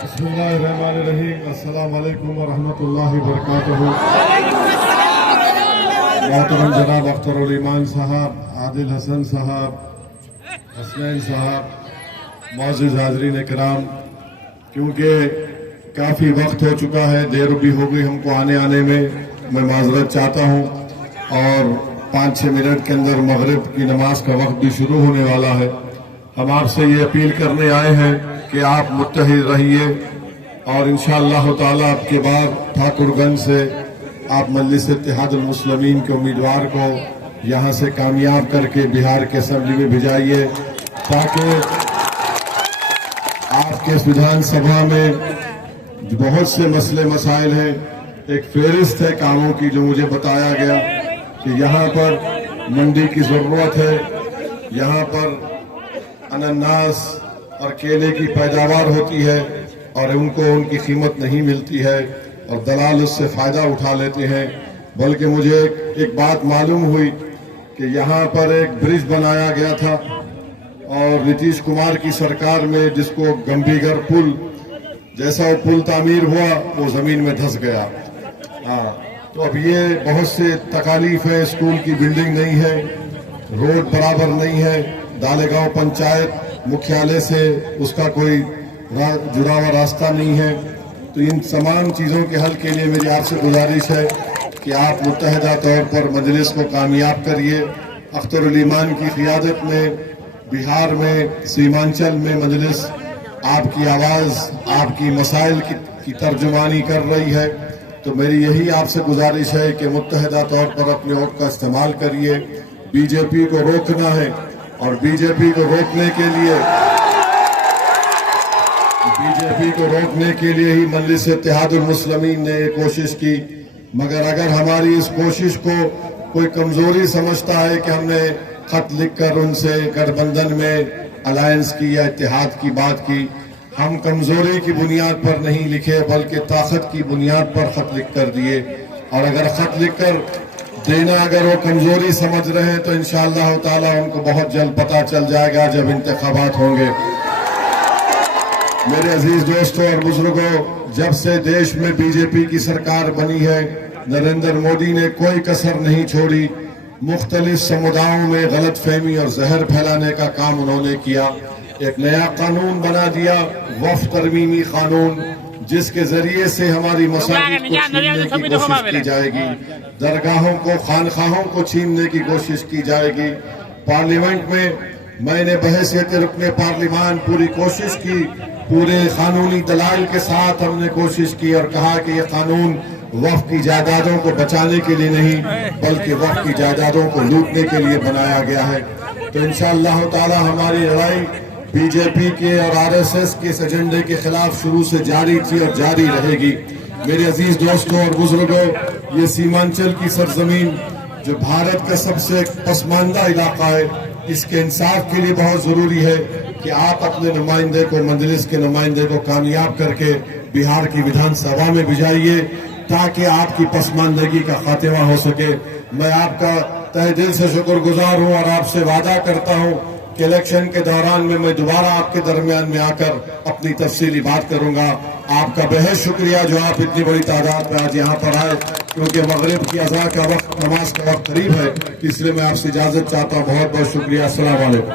بسم اللہ الرحمن الرحیم۔ السلام علیکم ورحمۃ اللہ وبرکاتہ۔ محترم جناب اختر الایمان صاحب، عادل حسن صاحب، حسنین صاحب، معزز حاضرین کرام، کیونکہ کافی وقت ہو چکا ہے، دیر بھی ہو گئی ہم کو آنے میں معذرت چاہتا ہوں، اور 5-6 منٹ کے اندر مغرب کی نماز کا وقت بھی شروع ہونے والا ہے۔ ہم آپ سے یہ اپیل کرنے آئے ہیں کہ آپ متحد رہیے، اور انشاءاللہ تعالی آپ کے بعد ٹھاکر گنج سے آپ مجلس اتحاد المسلمین کے امیدوار کو یہاں سے کامیاب کر کے بہار کے اسمبلی میں بھیجائیے، تاکہ آپ کے ودھان سبھا میں بہت سے مسئلے مسائل ہیں، ایک فہرست ہے کاموں کی جو مجھے بتایا گیا کہ یہاں پر منڈی کی ضرورت ہے، یہاں پر انناس اور کیلے کی پیداوار ہوتی ہے اور ان کو ان کی قیمت نہیں ملتی ہے اور دلال اس سے فائدہ اٹھا لیتے ہیں۔ بلکہ مجھے ایک بات معلوم ہوئی کہ یہاں پر ایک برج بنایا گیا تھا اور نتیش کمار کی سرکار میں، جس کو گمبھی گر پل، جیسا وہ پل تعمیر ہوا وہ زمین میں دھس گیا۔ تو اب یہ بہت سے تکالیف ہے، اسکول کی بلڈنگ نہیں ہے، روڈ برابر نہیں ہے، دالے گاؤں پنچایت مکھیالے سے اس کا کوئی جڑا ہوا راستہ نہیں ہے۔ تو ان تمام چیزوں کے حل کے لیے میری آپ سے گزارش ہے کہ آپ متحدہ طور پر مجلس کو کامیاب کریے۔ اختر الایمان کی قیادت میں بہار میں، سیمانچل میں مجلس آپ کی آواز، آپ کی مسائل کی ترجمانی کر رہی ہے۔ تو میری یہی آپ سے گزارش ہے کہ متحدہ طور پر اپنے ووٹ کا استعمال کریے۔ بی جے پی کو روکنا ہے، اور بی جے پی کو روکنے کے لیے ہی مجلس اتحاد المسلمین نے یہ کوشش کی۔ مگر اگر ہماری اس کوشش کو کوئی کمزوری سمجھتا ہے کہ ہم نے خط لکھ کر ان سے گٹھ بندھن میں الائنس کی یا اتحاد کی بات کی، ہم کمزوری کی بنیاد پر نہیں لکھے بلکہ طاقت کی بنیاد پر خط لکھ کر دیے۔ اور اگر خط لکھ کر دینا اگر وہ کمزوری سمجھ رہے ہیں تو انشاءاللہ تعالی ان کو بہت جلد پتہ چل جائے گا جب انتخابات ہوں گے۔ میرے عزیز دوستوں اور بزرگوں، جب سے دیش میں بی جے پی کی سرکار بنی ہے، نریندر مودی نے کوئی کسر نہیں چھوڑی۔ مختلف سموداؤں میں غلط فہمی اور زہر پھیلانے کا کام انہوں نے کیا۔ ایک نیا قانون بنا دیا، وقف ترمیمی قانون، جس کے ذریعے سے ہماری مساجد کو چھیننے کی کوشش کی جائے گی، درگاہوں کو، خانقاہوں کو چھیننے کی کوشش کی جائے گی۔ پارلیمنٹ میں نے بحیثیت رکن پارلیمان پوری کوشش کی، پورے قانونی دلائل کے ساتھ ہم نے کوشش کی اور کہا کہ یہ قانون وقف کی جائیدادوں کو بچانے کے لیے نہیں بلکہ وقف کی جائیدادوں کو لوٹنے کے لیے بنایا گیا ہے۔ تو انشاءاللہ تعالی ہماری لڑائی بی جے پی کے اور آر ایس ایس کے اس ایجنڈے کے خلاف شروع سے جاری تھی اور جاری رہے گی۔ میرے عزیز دوستوں اور بزرگوں، یہ سیمانچل کی سرزمین جو بھارت کا سب سے پسماندہ علاقہ ہے، اس کے انصاف کے لیے بہت ضروری ہے کہ آپ اپنے نمائندے کو، مجلس کے نمائندے کو کامیاب کر کے بہار کی ودھان سبھا میں بھیجائیے، تاکہ آپ کی پسماندگی کا خاتمہ ہو سکے۔ میں آپ کا تہ دل سے شکر گزار ہوں اور آپ سے وعدہ کرتا ہوں کہ الیکشن کے دوران میں دوبارہ آپ کے درمیان میں آ کر اپنی تفصیلی بات کروں گا۔ آپ کا بہت شکریہ جو آپ اتنی بڑی تعداد میں آج یہاں پر آئے، کیونکہ مغرب کی اذان کا وقت، نماز کا وقت قریب ہے، اس لیے میں آپ سے اجازت چاہتا ہوں۔ بہت بہت شکریہ۔ السلام علیکم۔